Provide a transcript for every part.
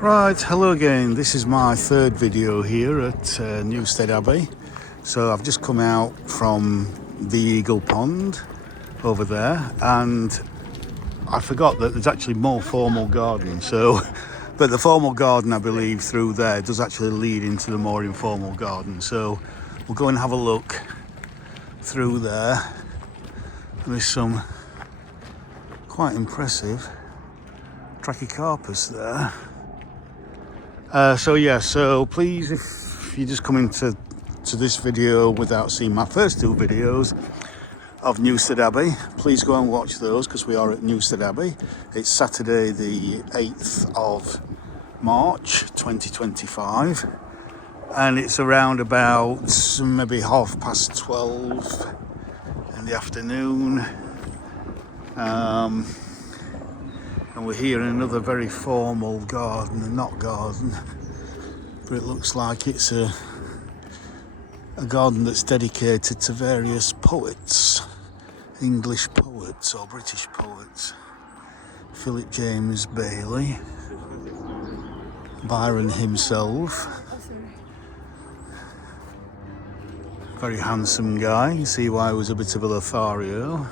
Right, hello again. This is my third video here at Newstead Abbey. So I've just come out from the Eagle Pond over there, and I forgot that there's actually more formal garden. But the formal garden, I believe, through there does actually lead into the more informal garden. So we'll go and have a look through there. There's some quite impressive Trachycarpus there. So please, if you just come into this video without seeing my first two videos of Newstead Abbey, please go and watch those, because we are at Newstead Abbey. It's Saturday the 8th of March 2025, and it's around about maybe 12:30 in the afternoon. And we're here in another very formal garden, and not garden, but it looks like it's a garden that's dedicated to various poets, English poets or British poets. Philip James Bailey, Byron himself, very handsome guy. You see why he was a bit of a Lothario.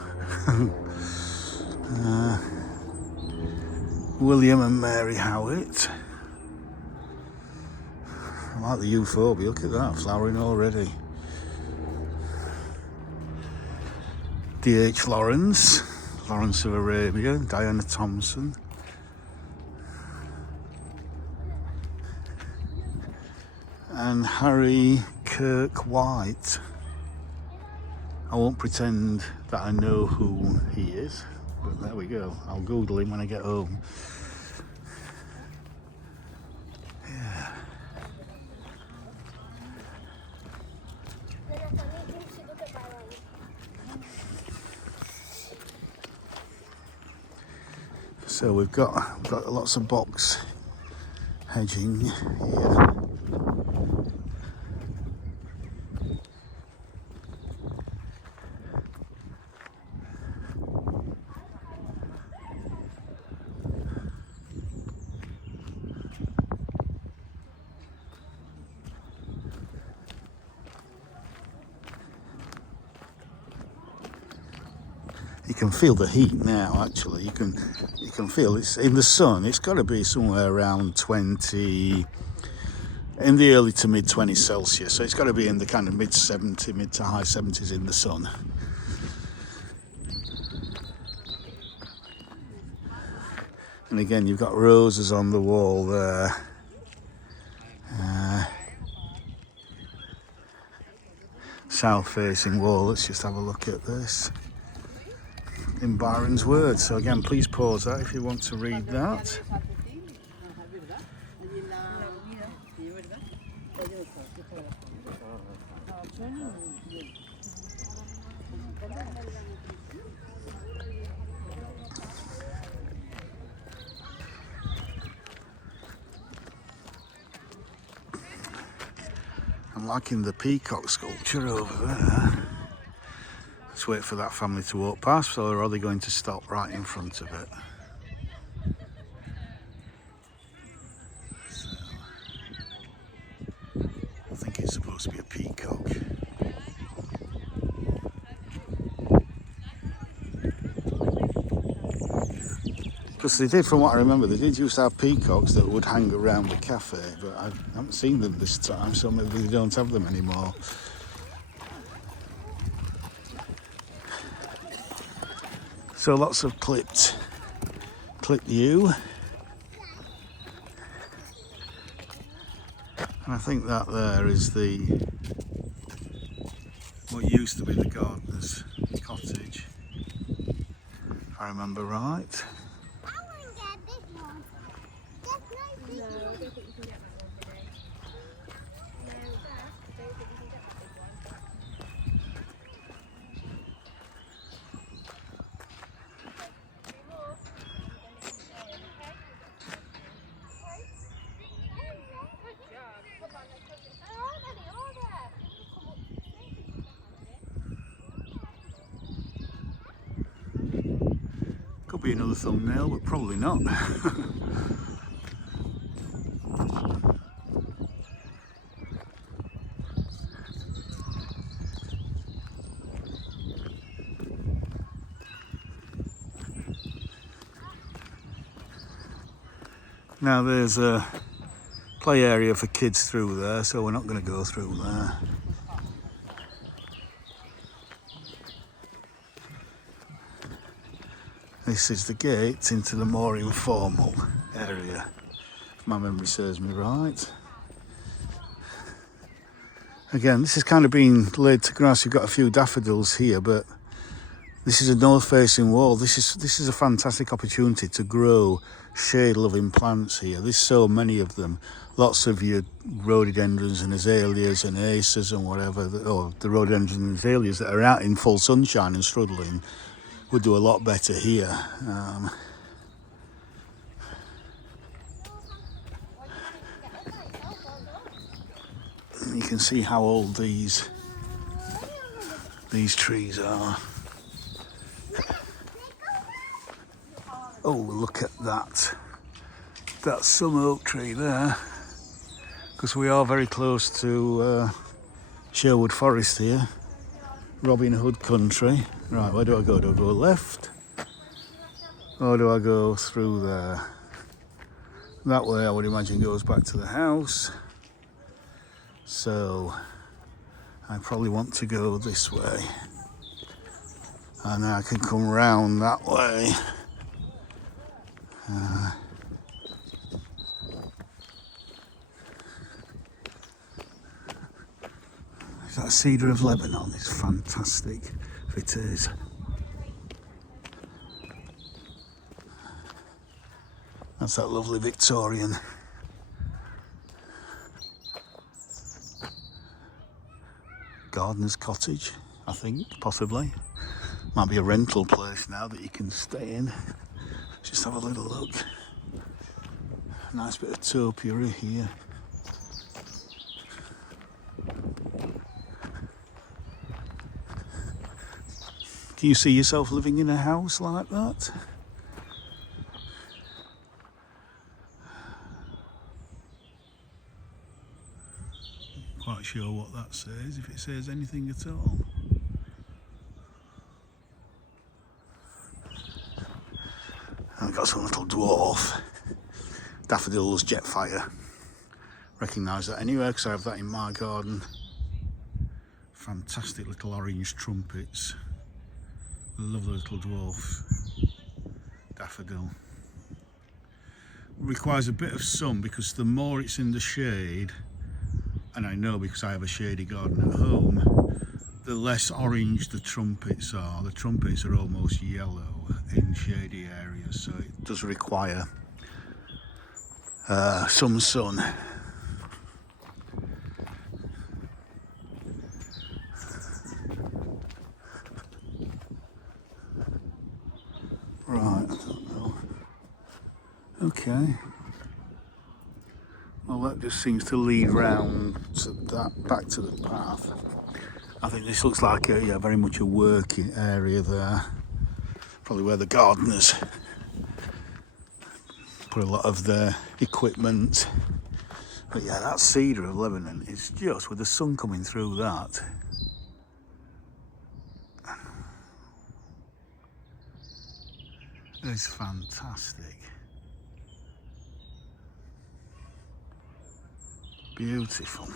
William and Mary Howitt. I like the euphorbia, look at that, flowering already. D.H. Lawrence of Arabia, Diana Thompson. And Harry Kirk White. I won't pretend that I know who he is, but there we go. I'll Google him when I get home. Yeah. So we've got lots of box hedging here. You can feel the heat now. Actually, you can feel it's in the sun. It's got to be somewhere around 20, in the early to mid 20s Celsius. So it's got to be in the kind of mid to high 70s in the sun. And again, you've got roses on the wall there. South-facing wall. Let's just have a look at this. In Byron's words. So again, please pause that if you want to read that. I'm liking the peacock sculpture over there. Let's wait for that family to walk past, or are they going to stop right in front of it? So, I think it's supposed to be a peacock. Because they did, from what I remember, they did used to have peacocks that would hang around the cafe, but I haven't seen them this time, so maybe they don't have them anymore. So lots of clipped yew, and I think that there is what used to be the gardener's cottage, if I remember right. Could be another thumbnail, but probably not. Now there's a play area for kids through there, so we're not going to go through there. This is the gate into the more informal area, if my memory serves me right. Again, this has kind of been laid to grass. You've got a few daffodils here, but this is a north-facing wall. This is a fantastic opportunity to grow shade-loving plants here. There's so many of them. Lots of your rhododendrons and azaleas and acers and whatever, or the rhododendrons and azaleas that are out in full sunshine and struggling would do a lot better here. You can see how old these trees are. Oh, look at that. That's some oak tree there. Because we are very close to Sherwood Forest here. Robin Hood country. Right, where do I go? Do I go left? Or do I go through there? That way I would imagine goes back to the house. So I probably want to go this way. And then I can come round that way. That cedar of Lebanon is fantastic, if it is. That's that lovely Victorian gardener's cottage, I think, possibly. Might be a rental place now that you can stay in. Just have a little look. Nice bit of topiary here. Can you see yourself living in a house like that? Quite sure what that says, if it says anything at all. I've got some little dwarf daffodils, Jetfire. Recognise that anywhere because I have that in my garden. Fantastic little orange trumpets. Lovely little dwarf daffodil. Requires a bit of sun because the more it's in the shade, and I know because I have a shady garden at home, the less orange the trumpets are. The trumpets are almost yellow in shady areas, so it does require some sun. Right, I don't know. Okay. Well, that just seems to lead round to that, back to the path. I think this looks like very much a working area there. Probably where the gardeners put a lot of their equipment. But yeah, that cedar of Lebanon is just, with the sun coming through that, it's fantastic. Beautiful.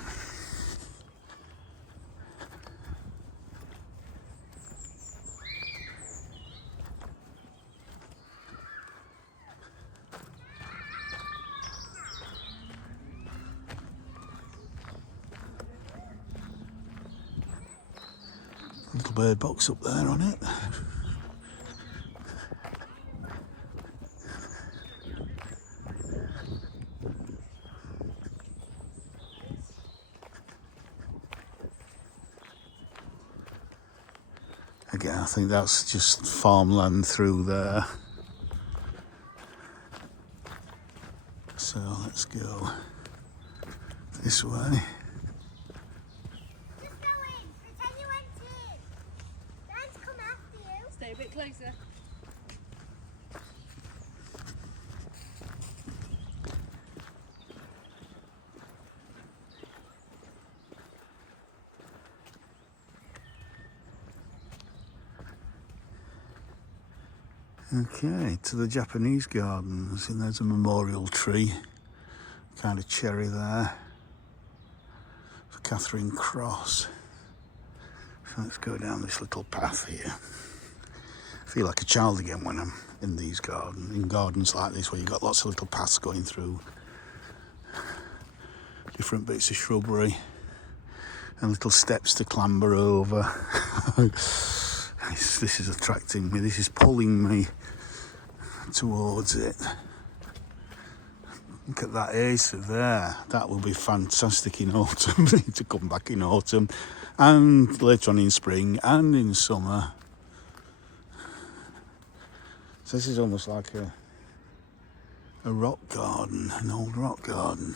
Little bird box up there on it. Again, I think that's just farmland through there. So let's go this way. Stay a bit closer. Okay, to the Japanese gardens, and there's a memorial tree, kind of cherry there, for Catherine Cross. So let's go down this little path here. I feel like a child again when I'm in these gardens like this, where you've got lots of little paths going through different bits of shrubbery and little steps to clamber over. This is attracting me, this is pulling me towards it. Look at that acer there, that will be fantastic in autumn. Need to come back in autumn and later on in spring and in summer. So this is almost like a rock garden, an old rock garden.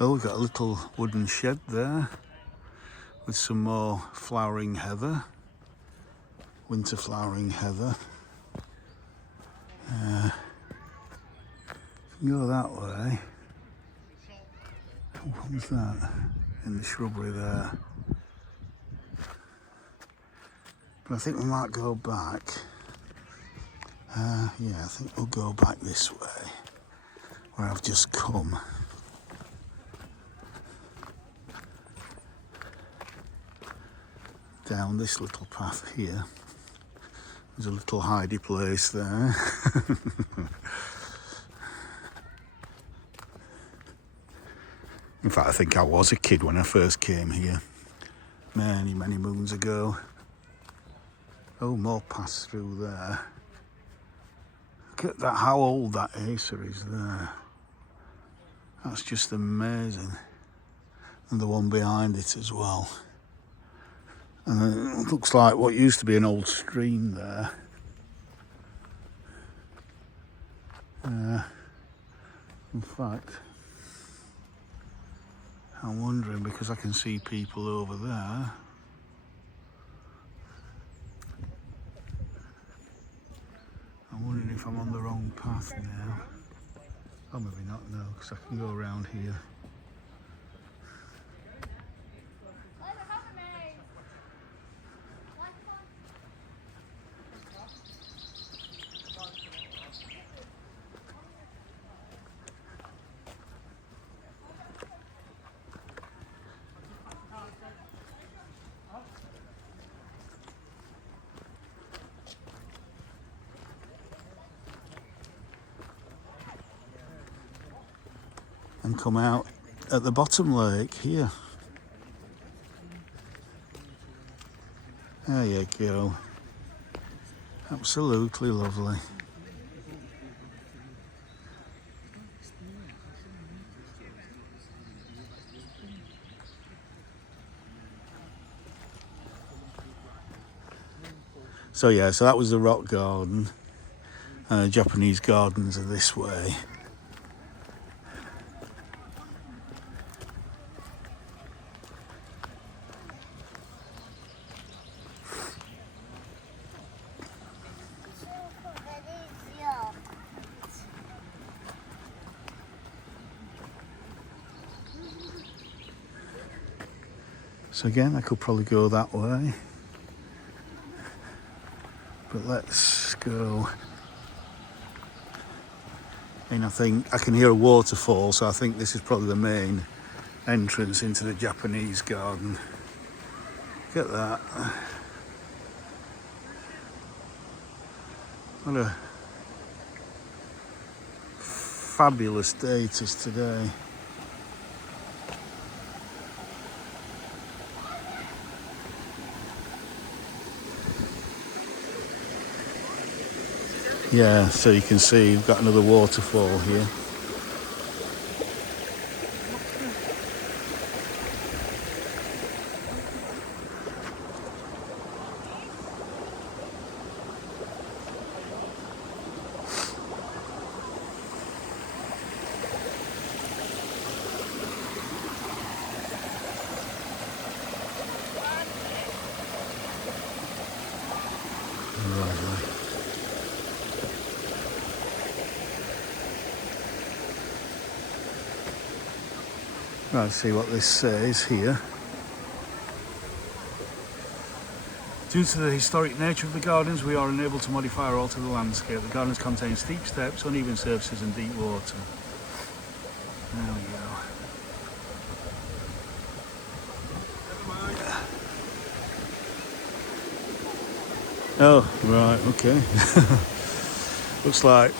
Oh, we've got a little wooden shed there with some more flowering heather, winter flowering heather. Go that way. What was that? In the shrubbery there. But I think we might go back. Yeah, I think we'll go back this way, where I've just come. Down this little path here. There's a little hidey place there. In fact, I think I was a kid when I first came here, many, many moons ago. Oh, more paths through there. Look at that, how old that acer is there. That's just amazing. And the one behind it as well. And it looks like what used to be an old stream there. In fact, I'm wondering, because I can see people over there. I'm wondering if I'm on the wrong path now. Oh, maybe not, no, because I can go around here. And come out at the bottom lake here. There you go. Absolutely lovely. So yeah, so that was the rock garden. Japanese gardens are this way. So again, I could probably go that way, but let's go. And I think I can hear a waterfall, so I think this is probably the main entrance into the Japanese garden. Look at that. What a fabulous day it is today. Yeah, so you can see we've got another waterfall here. Lovely. Right, let's see what this says here. Due to the historic nature of the gardens, we are unable to modify or alter the landscape. The gardens contain steep steps, uneven surfaces and deep water. There we go. Oh, right, okay. Looks like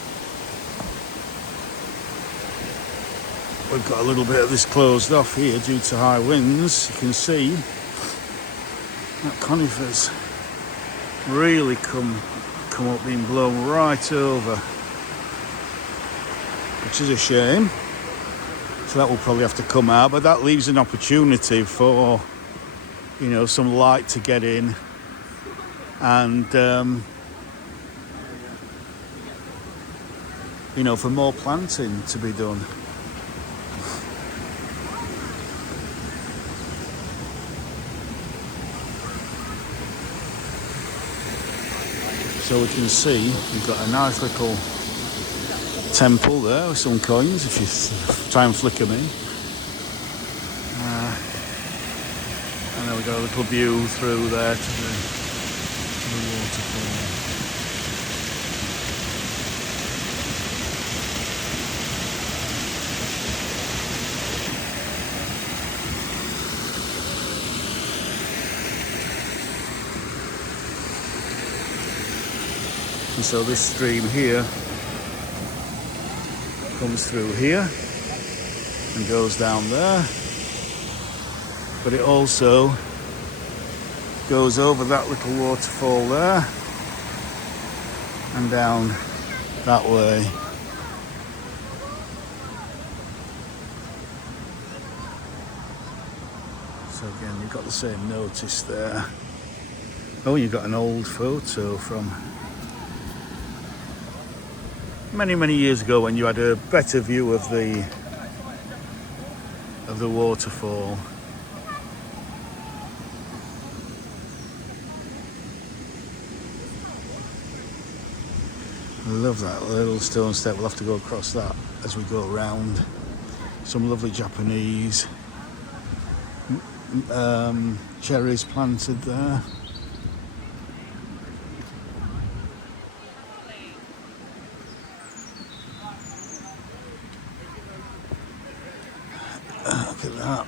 we've got a little bit of this closed off here due to high winds. You can see that conifers really come up, being blown right over, which is a shame. So that will probably have to come out, but that leaves an opportunity for, you know, some light to get in, and you know, for more planting to be done. So we can see we've got a nice little temple there with some coins, if you try and flicker me. And then we've got a little view through there to the waterfall. And so this stream here comes through here and goes down there, but it also goes over that little waterfall there and down that way. So again, you've got the same notice there. Oh, you've got an old photo from many years ago when you had a better view of the waterfall. I love that little stone step. We'll have to go across that as we go around. Some lovely Japanese cherries planted there. Look at that,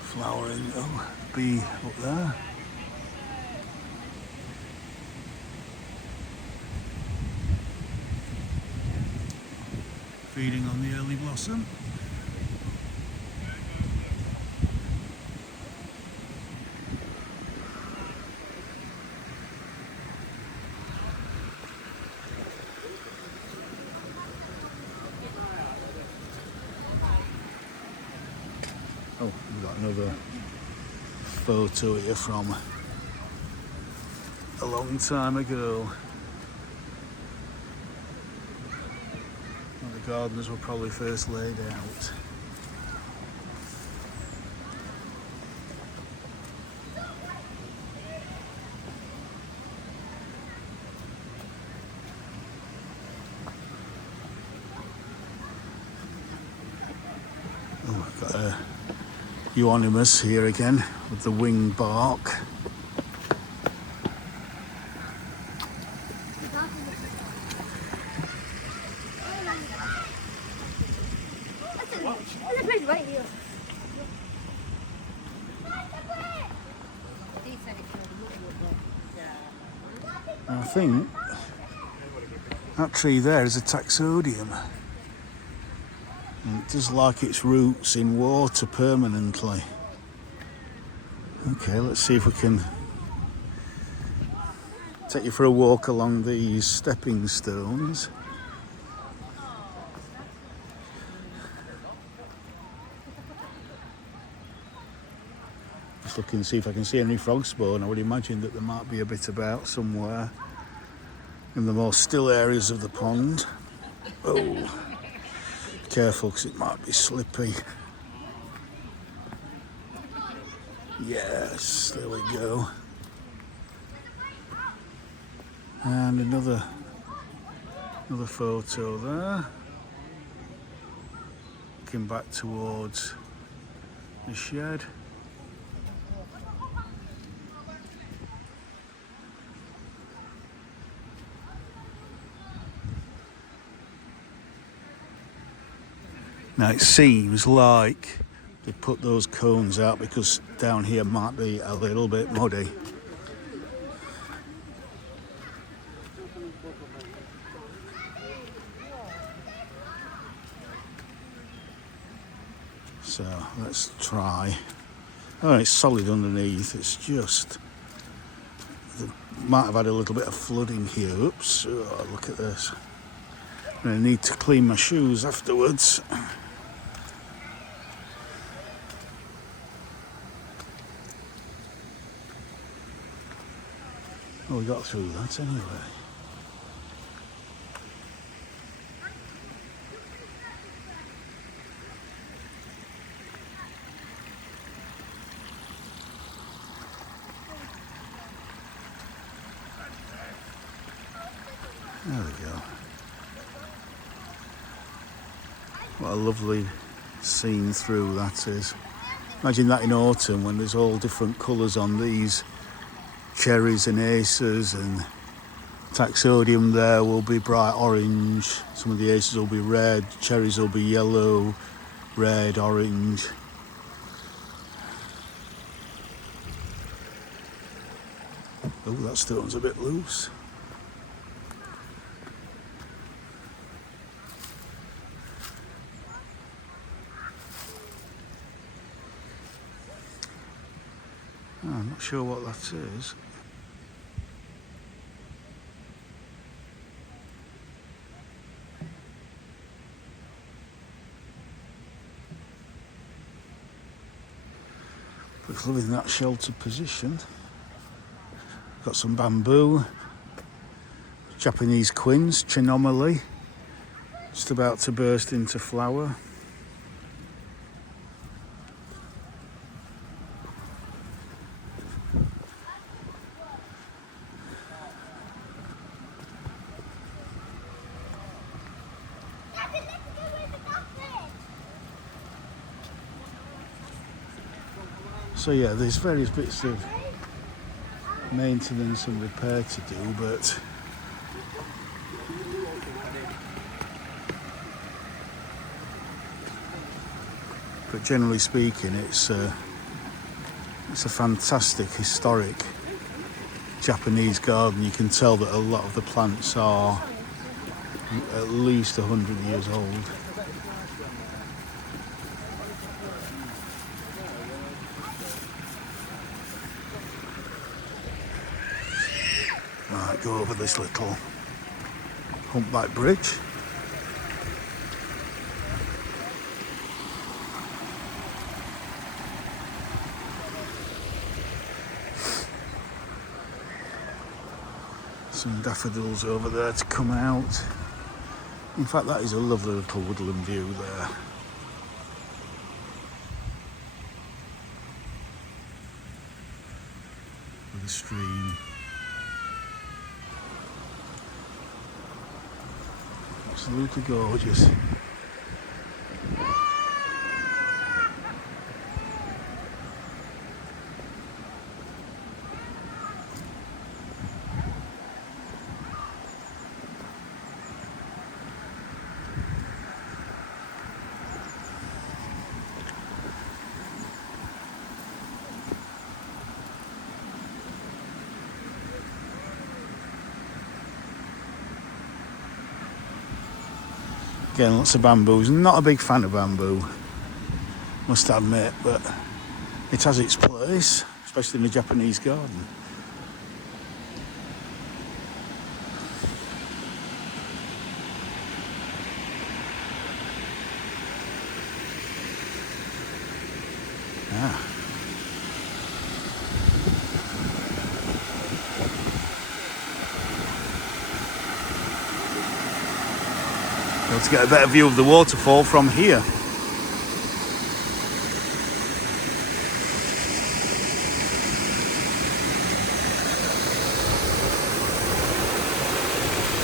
flowering, oh, bee up there. Feeding on the early blossom. Oh, we've got another photo here from a long time ago. Well, the gardeners were probably first laid out. Oh, we've got a euonymus here again with the wing bark. I think that tree there is a taxodium. And it does like its roots in water permanently. Okay, let's see if we can take you for a walk along these stepping stones. Just looking to see if I can see any frog spawn. I would imagine that there might be a bit about somewhere in the more still areas of the pond. Oh, careful because it might be slippy. Yes, there we go. And another photo there. Looking back towards The shed. Now it seems like they put those cones out because down here might be a little bit muddy. So let's try. Oh, it's solid underneath. It's just, they might have had a little bit of flooding here. Oops, oh, look at this. I need to clean my shoes afterwards. Oh, we got through that anyway. There we go. What a lovely scene through that is. Imagine that in autumn when there's all different colours on these cherries and aces, and taxodium there will be bright orange, some of the aces will be red, cherries will be yellow, red, orange. Oh, that stone's a bit loose. Oh, I'm not sure what that is. But it's lovely in that sheltered position. Got some bamboo, Japanese quince, chinomally, just about to burst into flower. So yeah, there's various bits of maintenance and repair to do, but generally speaking, it's a fantastic historic Japanese garden. You can tell that a lot of the plants are at least 100 years old. Right, go over this little humpback bridge. Some daffodils over there to come out. In fact, that is a lovely little woodland view there. With a stream. Absolutely gorgeous. Again, lots of bamboos. Not a big fan of bamboo, must admit, but it has its place, especially in a Japanese garden. Ah. To get a better view of the waterfall from here.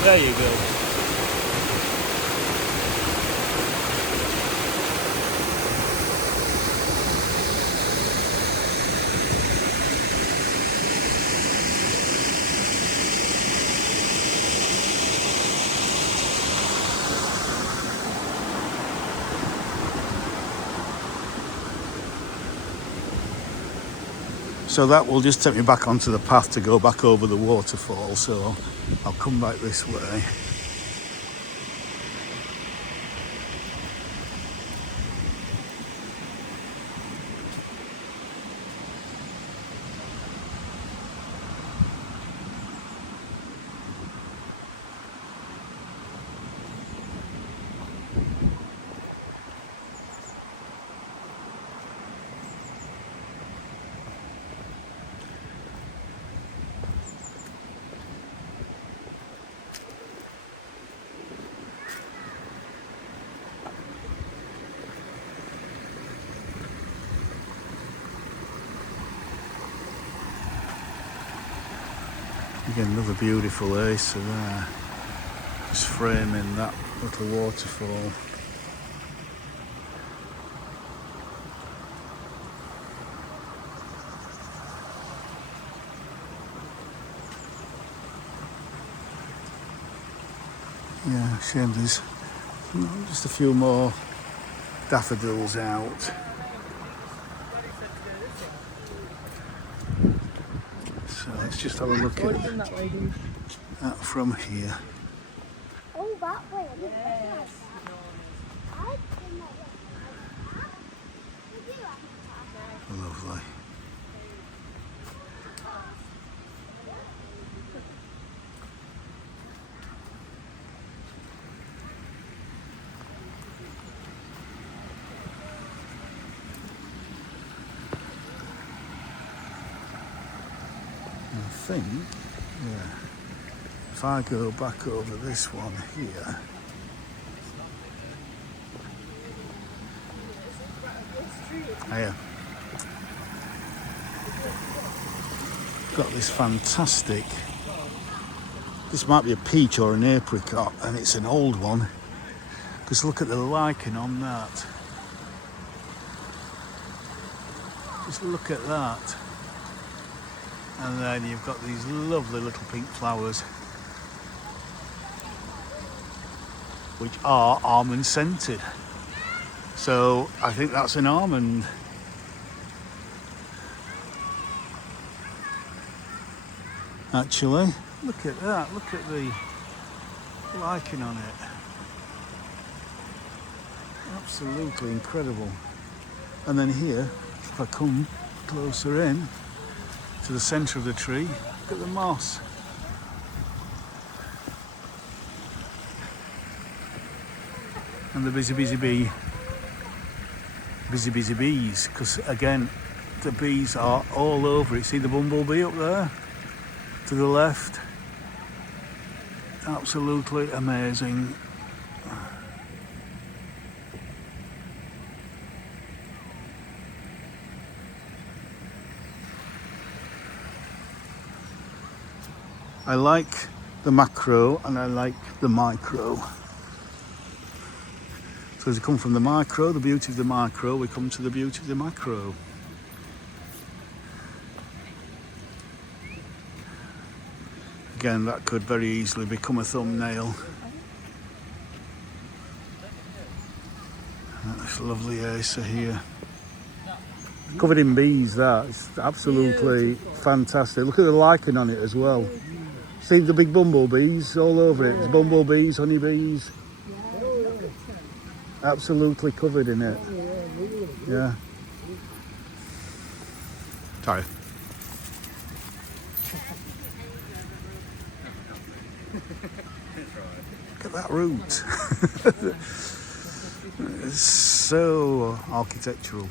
There you go. So that will just take me back onto the path to go back over the waterfall, so I'll come back this way. Again, another beautiful acer there, just framing that little waterfall. Yeah, shame there's just a few more daffodils out. So let's just have a look at that from here. Oh, that way. Yes. Lovely. I think, yeah, if I go back over this one here, got this fantastic, this might be a peach or an apricot, and it's an old one, because look at the lichen on that. Just look at that. And then you've got these lovely little pink flowers, which are almond scented. So I think that's an almond. Actually, look at that, look at the lichen on it. Absolutely incredible. And then here, if I come closer in to the centre of the tree, look at the moss. And the busy bees, because again, the bees are all over it. See the bumblebee up there to the left? Absolutely amazing. I like the macro and I like the micro. So as we come from the micro, the beauty of the micro, we come to the beauty of the macro. Again, that could very easily become a thumbnail. This lovely acer here. Covered in bees, that. It's absolutely fantastic. Look at the lichen on it as well. See the big bumblebees all over it. It's bumblebees, honeybees. Absolutely covered in it. Yeah. Sorry. Look at that root. It's so architectural.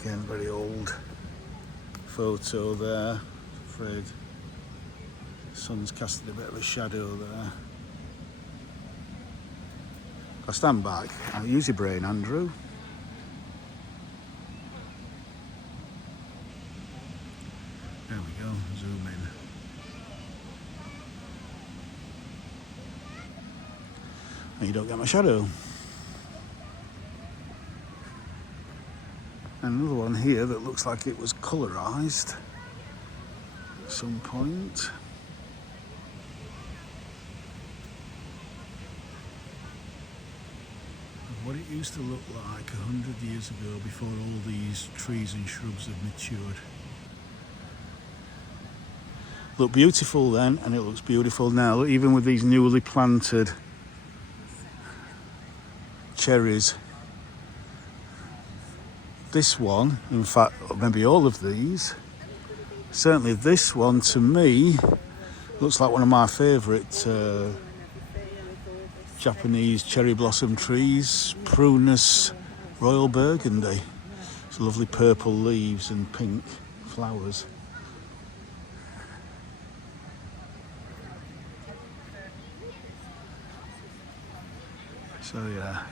Again, very old photo there. Afraid the sun's casting a bit of a shadow there. I stand back. Use your brain, Andrew. There we go. Zoom in. And you don't get my shadow. Another one here that looks like it was colourised at some point. What it used to look like 100 years ago before all these trees and shrubs had matured. Looked beautiful then, and it looks beautiful now, even with these newly planted cherries. This one, in fact, maybe all of these, certainly this one to me looks like one of my favourite Japanese cherry blossom trees, Prunus Royal Burgundy. It's lovely purple leaves and pink flowers. So yeah.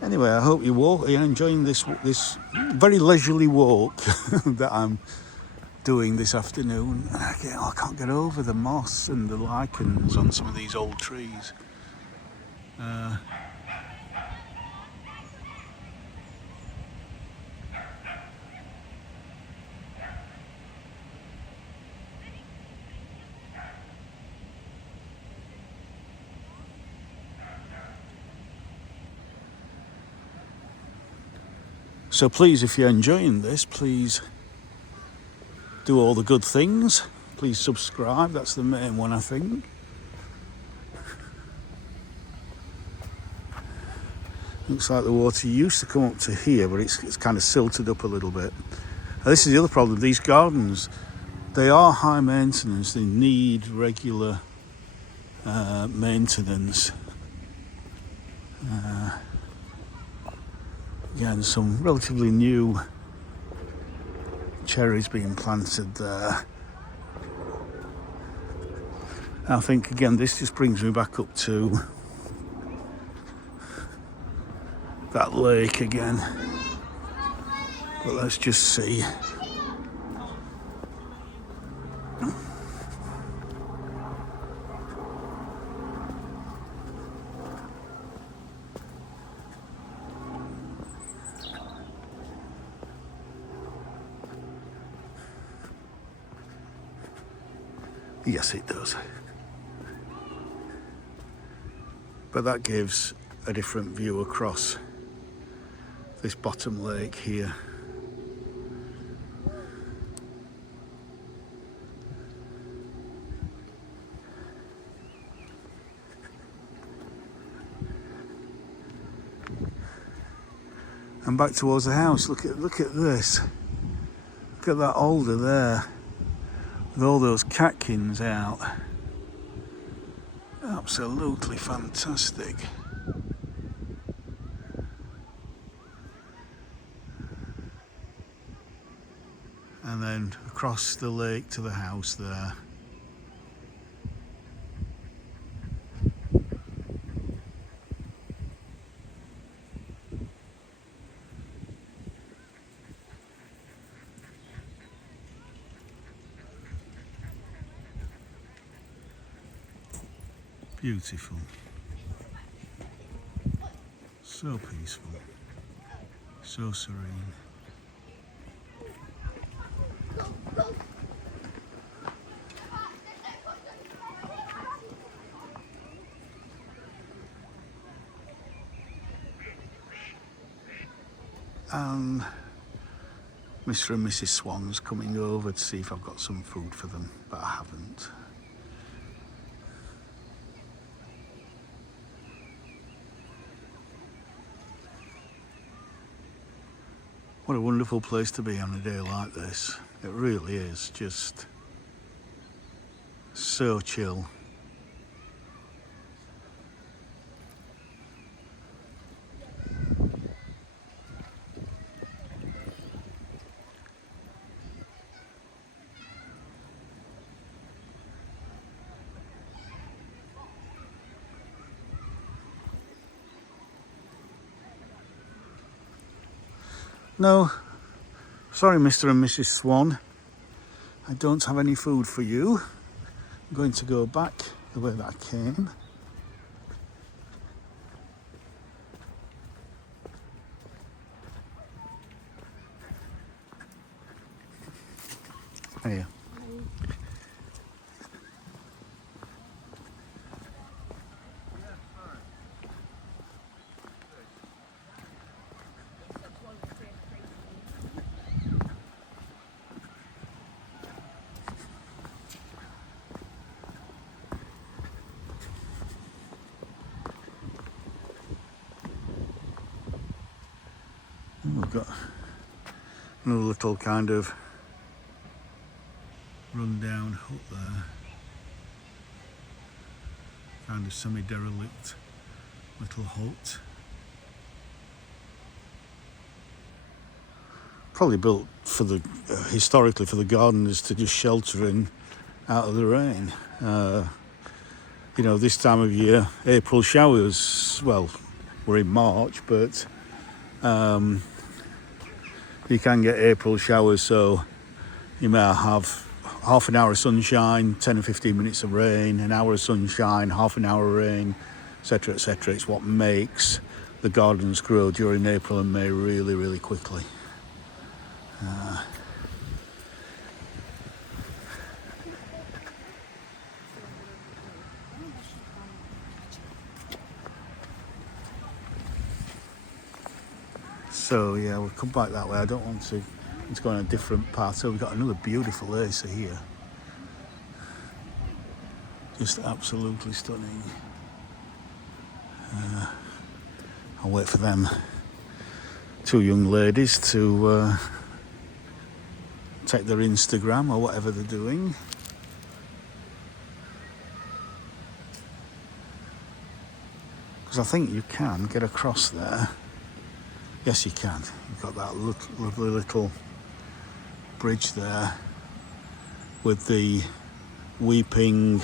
Anyway, I hope you're enjoying this very leisurely walk that I'm doing this afternoon. I can't get over the moss and the lichens on some of these old trees. So please, if you're enjoying this, please do all the good things. Please subscribe, that's the main one, I think. Looks like the water used to come up to here, but it's kind of silted up a little bit. This is the other problem, these gardens, they are high maintenance, they need regular maintenance. Again, some relatively new cherries being planted there. I think again this just brings me back up to that lake again, but let's just see. Yes, it does. But that gives a different view across this bottom lake here. And back towards the house. Look at this. Look at that alder there, with all those catkins out. Absolutely fantastic. And then across the lake to the house there. Beautiful. So peaceful. So serene. And Mr. and Mrs. Swan's coming over to see if I've got some food for them, but I haven't. What a wonderful place to be on a day like this. It really is just so chill. No, sorry Mr. and Mrs. Swan, I don't have any food for you. I'm going to go back the way that I came. Here. We've got another little kind of run-down hut there, kind of semi-derelict little hut. Probably built for the historically for the gardeners to just shelter in out of the rain. You know, this time of year, April showers. Well, we're in March, but you can get April showers, so you may have half an hour of sunshine, 10 or 15 minutes of rain, an hour of sunshine, half an hour of rain, etc., etc. It's what makes the gardens grow during April and May really, really quickly. So yeah, we'll come back that way. I don't want to go on a different path. So we've got another beautiful Acer here. Just absolutely stunning. I'll wait for them two young ladies to take their Instagram or whatever they're doing. Because I think you can get across there. Yes, you can. You've got that lovely little bridge there with the weeping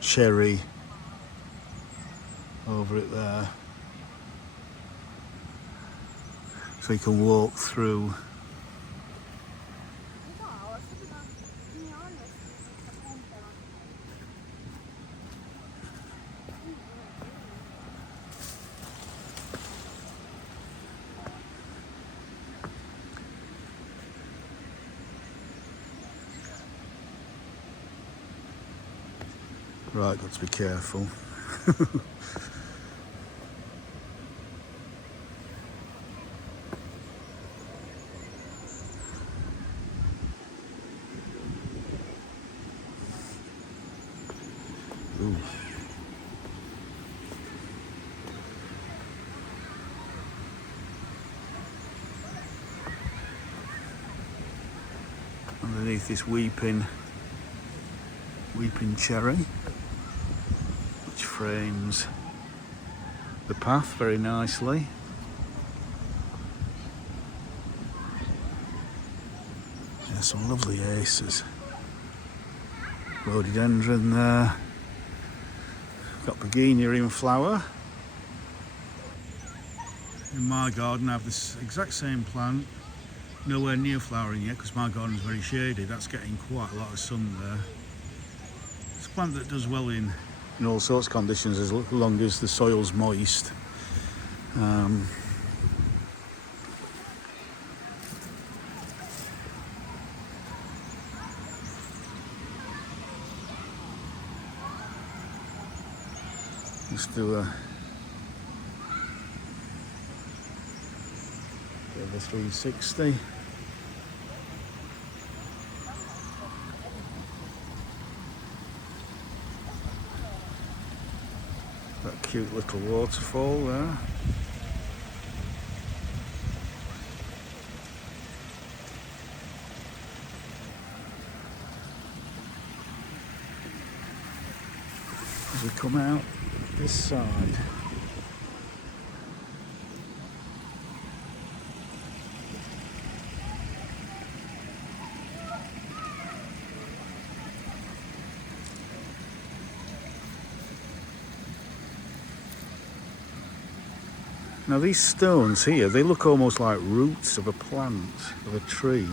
cherry over it there. So you can walk through. Right, got to be careful. Ooh. Underneath this weeping cherry, which frames the path very nicely. Yeah, some lovely aces. Rhododendron there. Got begonia in flower. In my garden I have this exact same plant, nowhere near flowering yet because my garden is very shady. That's getting quite a lot of sun there. It's a plant that does well in all sorts of conditions as long as the soil's moist. Let's do a bit of a 360. That cute little waterfall there. As we come out this side. Now these stones here, they look almost like roots of a plant, of a tree,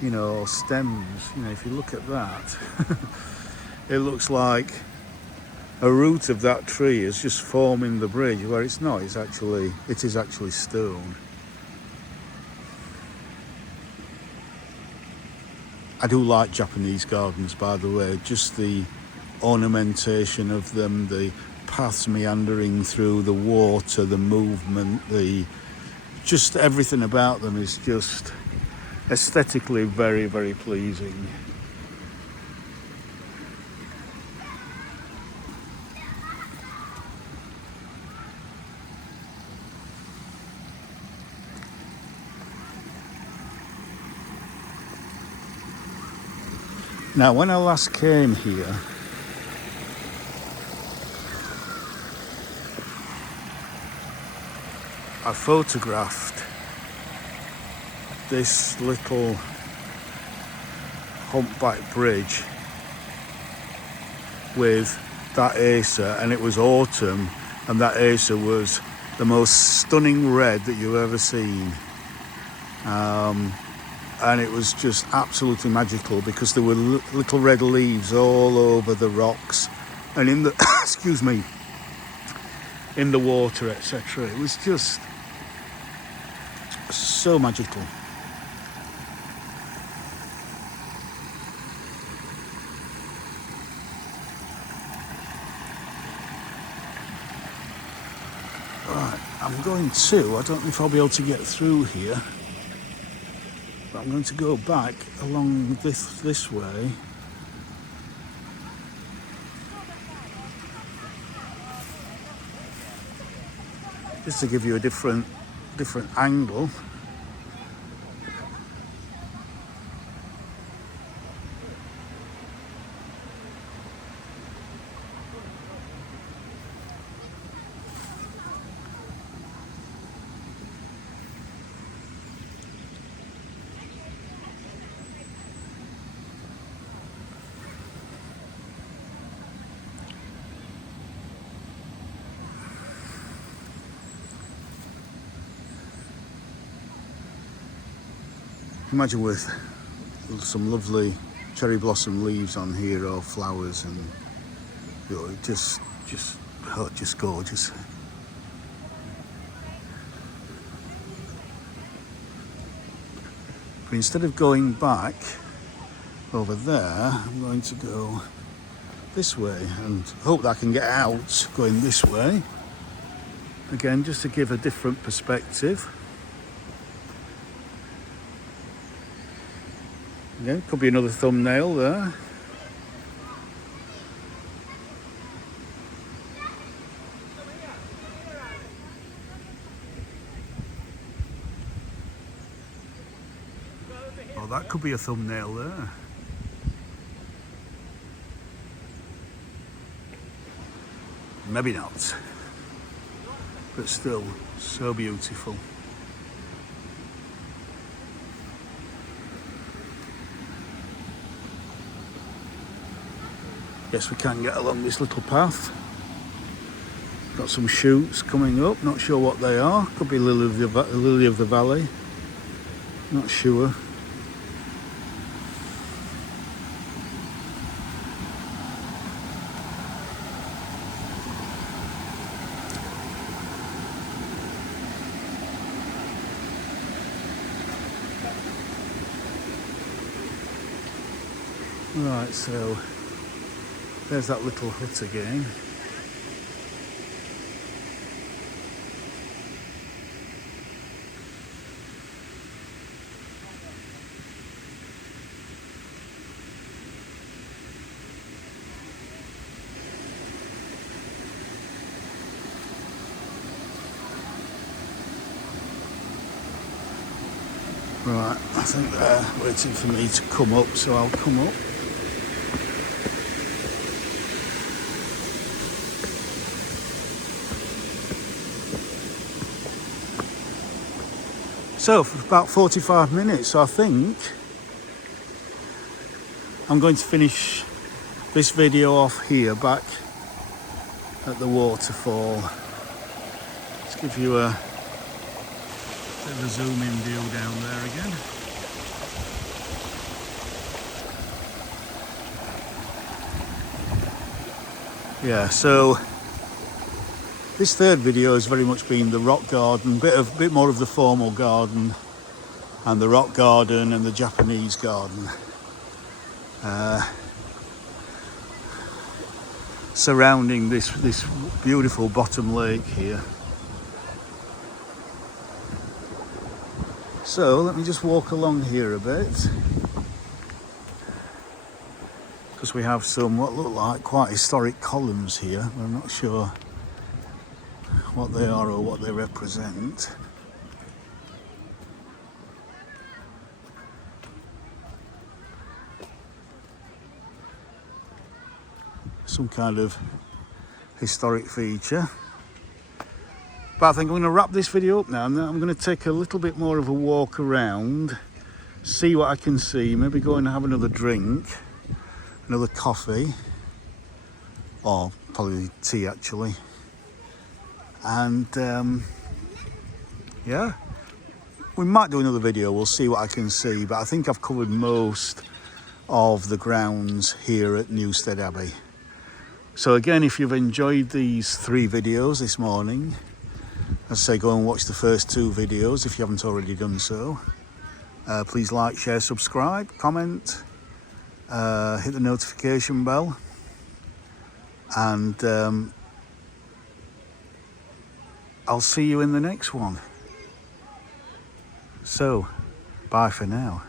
you know, or stems. You know, if you look at that, it looks like a root of that tree is just forming the bridge, where it's not. It is actually stone. I do like Japanese gardens, by the way, just the ornamentation of them, the paths meandering through, the water, the movement, just everything about them is just aesthetically very, very pleasing. Now, when I last came here, I photographed this little humpback bridge with that acer, and it was autumn, and that acer was the most stunning red that you've ever seen. And it was just absolutely magical because there were little red leaves all over the rocks and in the excuse me, in the water, etc. It was just so magical. Right, I'm going to, I don't know if I'll be able to get through here, but I'm going to go back along this way. Just to give you a different angle. Imagine with some lovely cherry blossom leaves on here, or flowers, and you know, just gorgeous. But instead of going back over there, I'm going to go this way and hope that I can get out going this way. Again, just to give a different perspective. Yeah, could be another thumbnail there. Oh, that could be a thumbnail there. Maybe not. But still, so beautiful. Yes, we can get along this little path. Got some shoots coming up, not sure what they are. Could be lily of the valley, not sure. Right, so there's that little hut again. Right, I think they're waiting for me to come up, so I'll come up. So for about 45 minutes, I think I'm going to finish this video off here, back at the waterfall. Let's give you a bit of a zoom in view down there again. Yeah, so this third video has very much been the rock garden, bit more of the formal garden, and the rock garden and the Japanese garden. surrounding this beautiful bottom lake here. So let me just walk along here a bit, because we have some what look like quite historic columns here. I'm not sure what they are or what they represent. Some kind of historic feature. But I think I'm going to wrap this video up now, and I'm going to take a little bit more of a walk around, see what I can see, maybe go and have another drink, another coffee, or probably tea actually. And yeah, we might do another video, we'll see what I can see, but I think I've covered most of the grounds here at Newstead Abbey. So again, if you've enjoyed these 3 videos this morning, I'd say go and watch the first 2 videos if you haven't already done so. Please like, share, subscribe, comment, hit the notification bell, and I'll see you in the next one. So, bye for now.